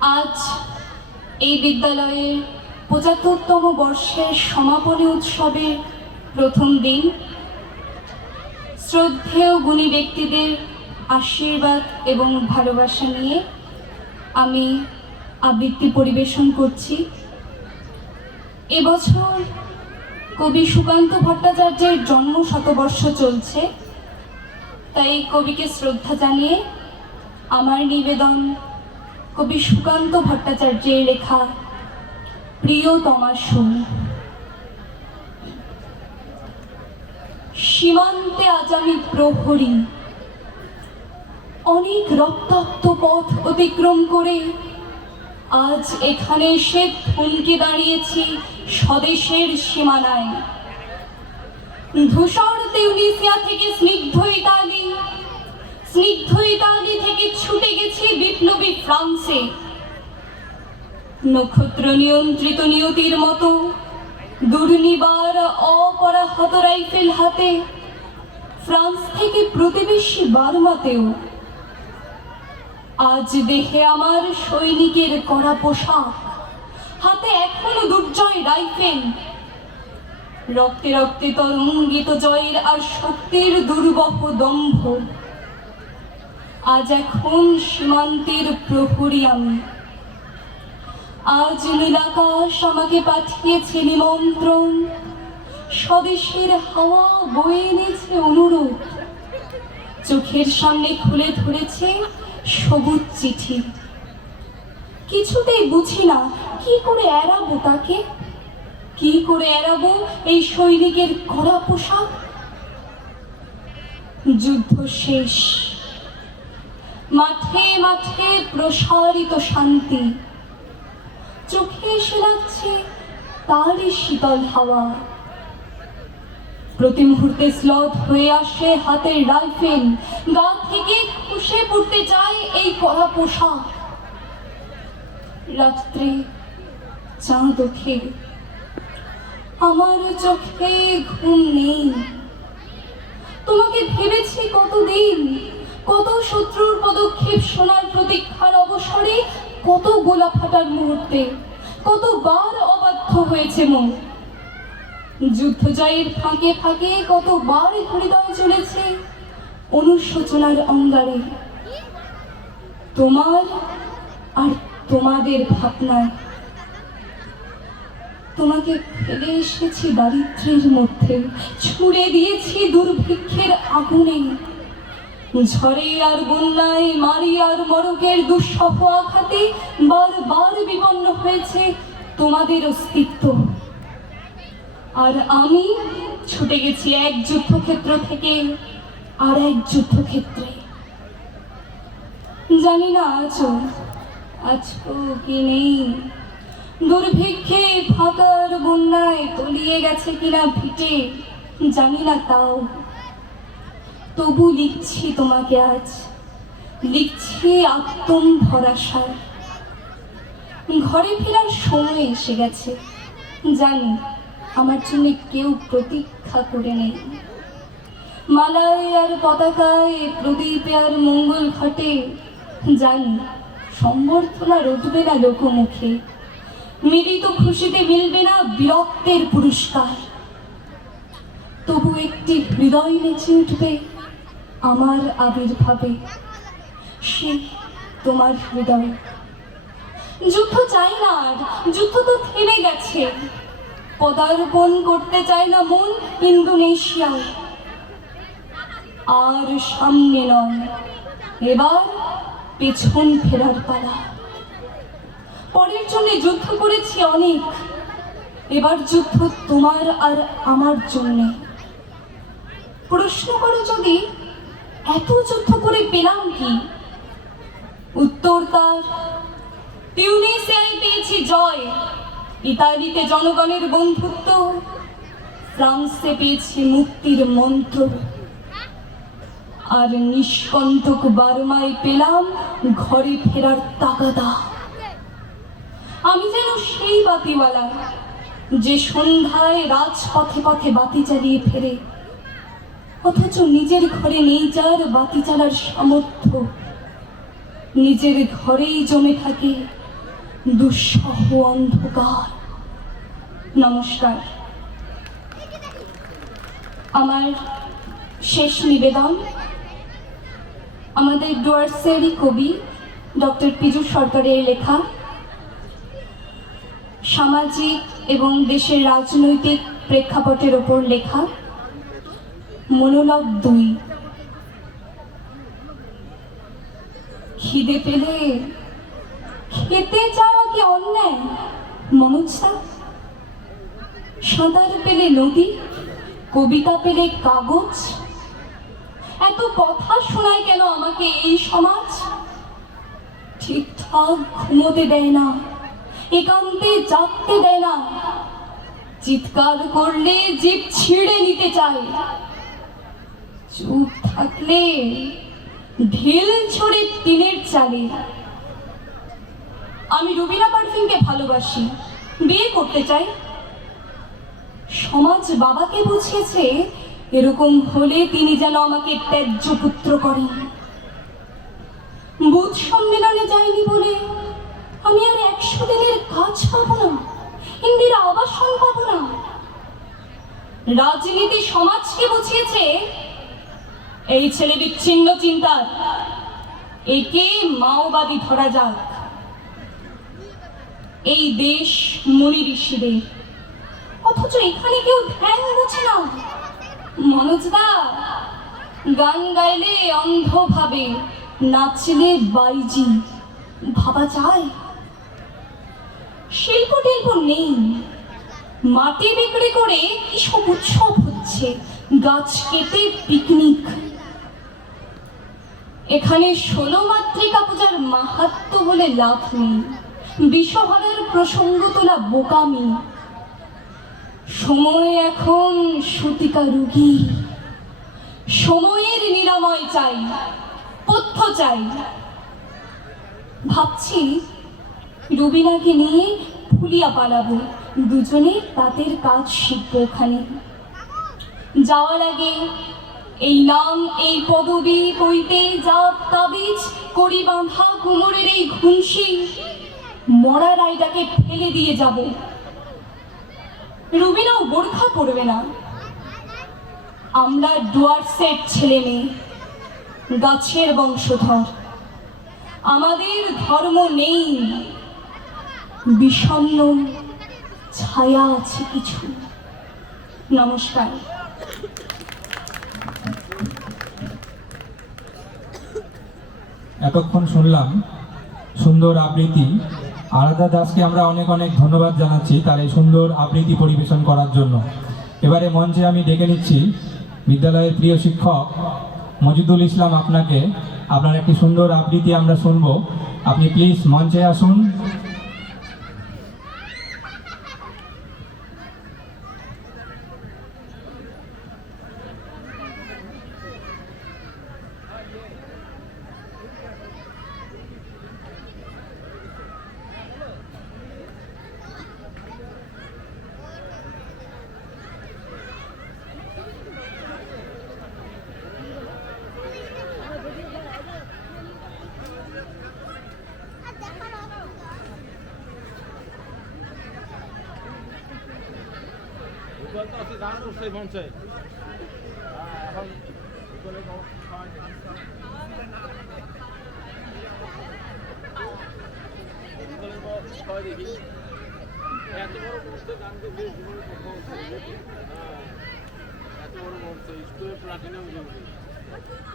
আজ এই বিদ্যালয়ের ৭৫তম বর্ষের সমাপনী উৎসবের প্রথম দিন। শ্রদ্ধেয় গুণী ব্যক্তিদের আশীর্বাদ এবং ভালোবাসা নিয়ে আমি আবৃত্তি পরিবেশন করছি। এবছর কবি সুকান্ত ভট্টাচার্যের জন্ম শতবর্ষ চলছে, তাই কবিকে শ্রদ্ধা জানিয়ে আমার নিবেদন কবি সুকান্ত ভট্টাচার্যের লেখা প্রিয়তমা সুর। সীমান্তে আজ আমি প্রহরী, অনেক রক্তাক্ত পথ অতিক্রম করে আজ এখানে এসে থমকে দাঁড়িয়েছি স্বদেশের সীমানায়। ধূসর তিউনিসিয়া থেকে স্নিগ্ধ ইতালি থেকে ছুটে গেছি বিপ্লবী ফ্রান্সে। নক্ষত্র নিয়ন্ত্রিত নিয়তির মতো দুর্নিবার অপরাহত রাইফেল হাতে ফ্রান্স থেকে প্রতিবেশী বার্মাতেও আজ দেহে আমার সৈনিকের কড়া পোশাক, হাতে এখনো দুর্জয় রাইফেল। রক্তে রক্তে তরঙ্গিত জয়ের আর শক্তির দুর্বহ দম্ভ। আজ এখন সীমান্তের প্রহরী আমি। আজ নীলাকাশ আমাকে পাঠিয়েছে নিমন্ত্রণ, স্বদেশের হাওয়া বয়ে এনেছে অনুরোধ। চোখের সামনে খুলে ধরেছে সবুজ চিঠি। কিছুতেই বুঝি না কি করে এড়াবো তাকে, কি করে এড়াবো এই সৈনিকের কড়া পোশাক। যুদ্ধ শেষ, মাঠে মাঠে প্রসারিত শান্তি। চোখে এসে লাগছে তারই শীতল হাওয়া। প্রতি মুহূর্তে স্লথ হয়ে আসে হাতের রাইফেল, গা থেকে খসে পড়তে চায় এই কড়া পোশাক। রাত্রে চাঁদ ওঠে, আমার চোখে ঘুম নেই। তোমাকে ভেবেছি কতদিন, কত শত্রুর পদক্ষেপ শোনার প্রতীক্ষার অবসরে, কত গোলা ফাটার মুহূর্তে, কতবার অবাধ্য হয়েছে মন। যুদ্ধ জয়ের ফাঁকে ফাঁকে কতবার হৃদয় চলেছে অনুশোচনার অঙ্গারে। তোমার আর তোমাদের ভাবনায় তোমাকে ফেলে এসেছি দারিদ্র্যের মধ্যে, ছুড়ে দিয়েছি দুর্ভিক্ষের আগুনে। ঝড়ে আর বন্যায়, মারি আর মরকের দুঃসহ আঘাতে বারবার বিপন্ন হয়েছে তোমাদের অস্তিত্ব। আর আমি ছুটে গেছি এক যুদ্ধক্ষেত্র থেকে আর এক যুদ্ধক্ষেত্রে। জানি না আছো কি নেই, দুর্ভিক্ষে ফাঁকার বন্যায় তলিয়ে গেছে কিনা ভিটে জানি না, তাও তবু লিখছি তোমাকে আজ, লিখছি আত্ম ভরাসার। ঘরে ফেরার সময় এসে গেছে, জানি আমার জন্য কেউ প্রতীক্ষা করে নেই। মালায় আর পতাকায়, প্রদীপে আর মঙ্গল ঘটে জানি সম্বর্ধনা রটবে না লোকমুখে, মিলিত খুশিতে মিলবে না বিরক্তের পুরস্কার। তবু একটি হৃদয় নেচে উঠবে আমার আবির্ভাবে, সে তোমার হৃদয়। যুদ্ধ চাই না আর, যুদ্ধ তো থেমে গেছে। পদার্পণ করতে চায় না মন ইন্দোনেশিয়ায়। আর সামনে নয়, এবার পেছন ফেরার পালা। পরের জন্য যুদ্ধ করেছি অনেক, এবার যুদ্ধ তোমার আর আমার জন্য। প্রশ্ন করো যদি এত যুদ্ধ করে পেলাম কি, উত্তর তার তিউনিসিয়ায় পেয়েছি জয়, ইতালিতে জনগণের বন্ধুত্ব, ফ্রান্সে পেয়েছি মুক্তির মন্ত্র, আর নিষ্কণ্টক বার্মায় পেলাম ঘরে ফেরার তাগাদা। আমি যেন সেই বাতিওয়ালা যে সন্ধ্যায় রাজপথে পথে বাতি জ্বালিয়ে ফেরে, অথচ নিজের ঘরে নেই যার বাতি জ্বালার সামর্থ্য। নিজের ঘরেই জমে থাকে দুঃসহ অন্ধকার। নমস্কার। আমার শেষ নিবেদন আমাদের ডুয়ার্সেরই কবি ডক্টর পীযূষ সরকারের লেখা সামাজিক এবং দেশের রাজনৈতিক প্রেক্ষাপটের ওপর লেখা মনোলগ 2। খিদে পেলে খেতে যাওয়া কি অন্যায় মনোজদা? সাঁতার পেলে নদী, কবিতা পেলে কাগজ, এত কথা শোনায় কেন আমাকে এই সমাজ? ঠিকঠাক ঘুমোতে দেয় না, একান্তে জাগতে দেয় না, চিৎকার করলে জিভ ছিঁড়ে নিতে চায়, চুপ থাকলে ঢিল ছড়ে টিনের চালে। আমি রুবিনা পারভিনকে ভালোবাসি, বিয়ে করতে চাই। সমাজ বাবাকে বুঝিয়েছে এরকম হলে তিনি যেন আমাকে ত্যায্য পুত্র করেন। বুথ সম্মেলনে যাইনি বলে আমি আর 100 দিনের কাজ পাবো না, ইন্দিরা আবাসন পাবো না। রাজনীতি সমাজকে বুঝিয়েছে এই ছেলে বিচ্ছিন্ন চিন্তার, একে মাওবাদী ধরা যাক। এই দেশ মুনি ঋষিদের, অথচ এখানে কেউ ধ্যান বোঝে না। মনোজদা, গান গাইলে অন্ধভাবে, নাচলে বাইজি, ভাবা যায়? শিল্প টিল্প নেই, মাটি বিক্রি করে কি সব উৎসব হচ্ছে, গাছ কেটে পিকনিক। এখানে 16 মাতৃকা পূজার মাহাত্ম্য বলে লাভ নেই, বিষহারার প্রসঙ্গ তোলা বোকামি। সময় এখন সতিকা রোগী, সময়ের নিরাময় চাই, পথ্য চাই। ভাবছি রুবিনাকে নিয়ে ফুলিয়া পালাবো, দুজনে তাঁতের কাজ শিখবো ওখানে। যাওয়ার আগে এই নাম, এই পদবি বইতে জাত তাবিজ করি বাঁধা কোমরের এই ঘুঞ্চি মরা রায়টাকে ফেলে দিয়ে যাব। রুবিনাও বোরখা পরবে না। আমরা ডুয়ার্সের ছেলে মেয়ে, গাছের বংশধর। আমাদের ধর্ম নেই, বিষণ্ণ ছায়া আছে কিছু। নমস্কার। এতক্ষণ শুনলাম সুন্দর আবৃত্তি। আরাধ্যা দাসকে আমরা অনেক অনেক ধন্যবাদ জানাচ্ছি তার এই সুন্দর আবৃত্তি পরিবেশন করার জন্য। এবারে মঞ্চে আমি ডেকে নিচ্ছি বিদ্যালয়ের প্রিয় শিক্ষক মজিদুল ইসলাম। আপনাকে আপনার একটি সুন্দর আবৃত্তি আমরা শুনব, আপনি প্লিজ মঞ্চে আসুন। গান করছে মঞ্চে এখন দেখি এত বড় মঞ্চে গান করছে, এত বড় মঞ্চে স্কুলের প্লাটিনাম